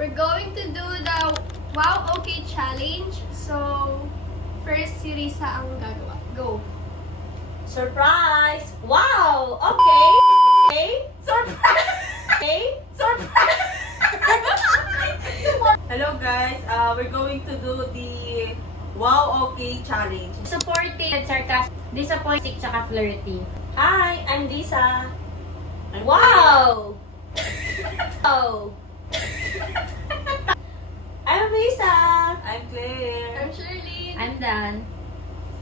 We're going to do the Wow Okay Challenge. So, first si Risa ang gagawa. Go! Surprise! Wow! Okay! Okay? Surprise! Okay? Surprise! Hello guys, we're going to do the Wow Okay Challenge. Supporting at sarcastic, disappointing, tsaka flirty. Hi, I'm Lisa. Wow! Oh! I'm Lisa. I'm Claire. I'm Shirley. I'm Dan.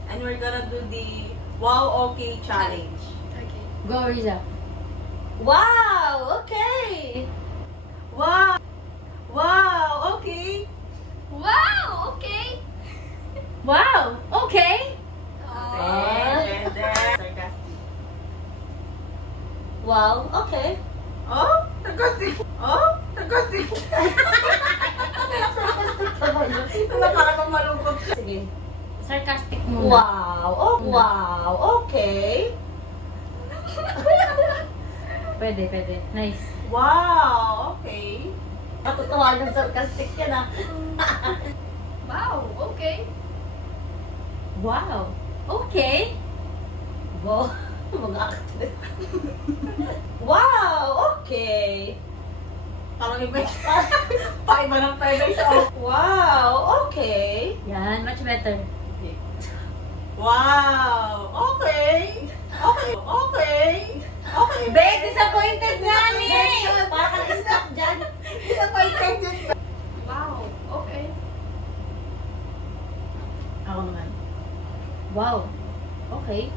And we're gonna do the Wow Okay Challenge. Okay. Go, Riza. Wow! Okay! Wow! Wow! Okay! Wow! Okay! Wow! Okay! And then, sarcastic. Wow, okay. Oh! Sarcastic! Oh! Sarcastic! Nakakang malungkot. Sige. Sarcastic muna. Wow! Oh, wow! Okay! Pwede. Nice. Wow! Okay! Matutuwa ng sarcastic yan ah. Wow! Okay! Wow! Okay! Wow! Mag-active. Wow! Okay! Parang iba. Paiba ng paiba sa Wow! Okay! Yan, much better. Wow! Okay! Okay! Okay! Okay! Babe, disappointed nga ni! Parang stop dyan. Disappointed yun. Wow! Okay! Ako naman. Wow! Okay.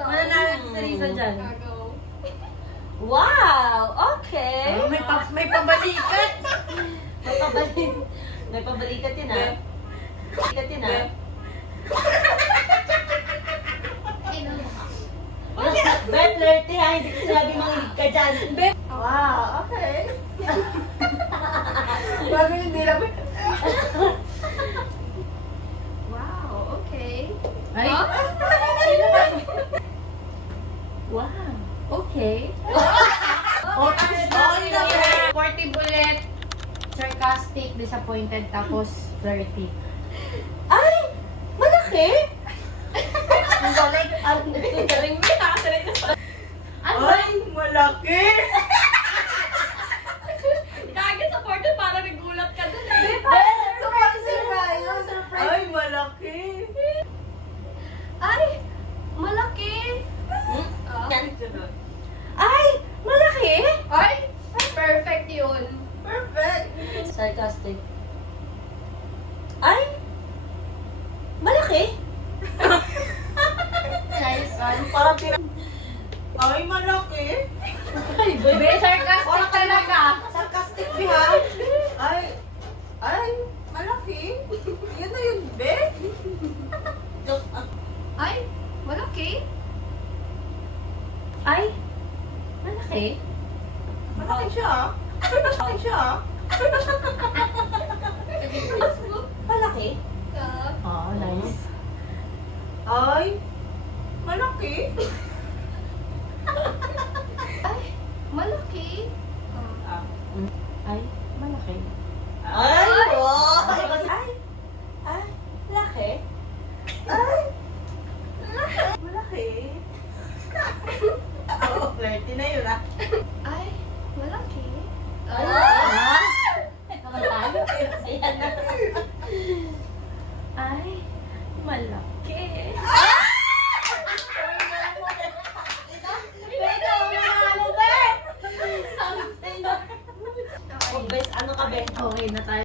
Mananalit si Riza dyan. Go! Wow! Okay! May pabalikat! May pabalikat yun ah. Pabalikat yun ah. Bet flirty ha, hindi ko sinabi manginig ka dyan. Wow! Okay! Bago hindi lang. Wow! Okay! Ay! Huh? Wow! Okay. Okay na ba? Supportive ulit. Sarcastic, disappointed, tapos flirty. Ay! Malaki! Ang galing. Ang galing mo. Ano ba? Ay! Malaki! Kagad supported, parang nagulat ka dun eh. Surprise! Ay! Malaki! Ay! Malaki! Ah. Yan. Ay! Malaki! Ay! Perfect yun! Perfect! Sarcastic. Ay! Malaki! Nice one! Parang Ay! Malaki! Be, sarcastic talaga. Sarcastic ha? Ay! Ay! Malaki! Yan na yun, be! Ay! Malaki! Ay! Malaki. Malaki siya ah. Malaki siya ah. Malaki? Ah. Oh, nice. Ay! Malaki! Ay! Malaki! Ah. Ay, malaki. Ay! Wow! Ay! Ay! Malaki? Ay! Malaki! Oo, flirty na yun ah. Ay! Malaki! Ay! Ah? Naman tayo. Ayan na. Ay, malaki. Oh, bes, ano ka, be? Okay na tayo.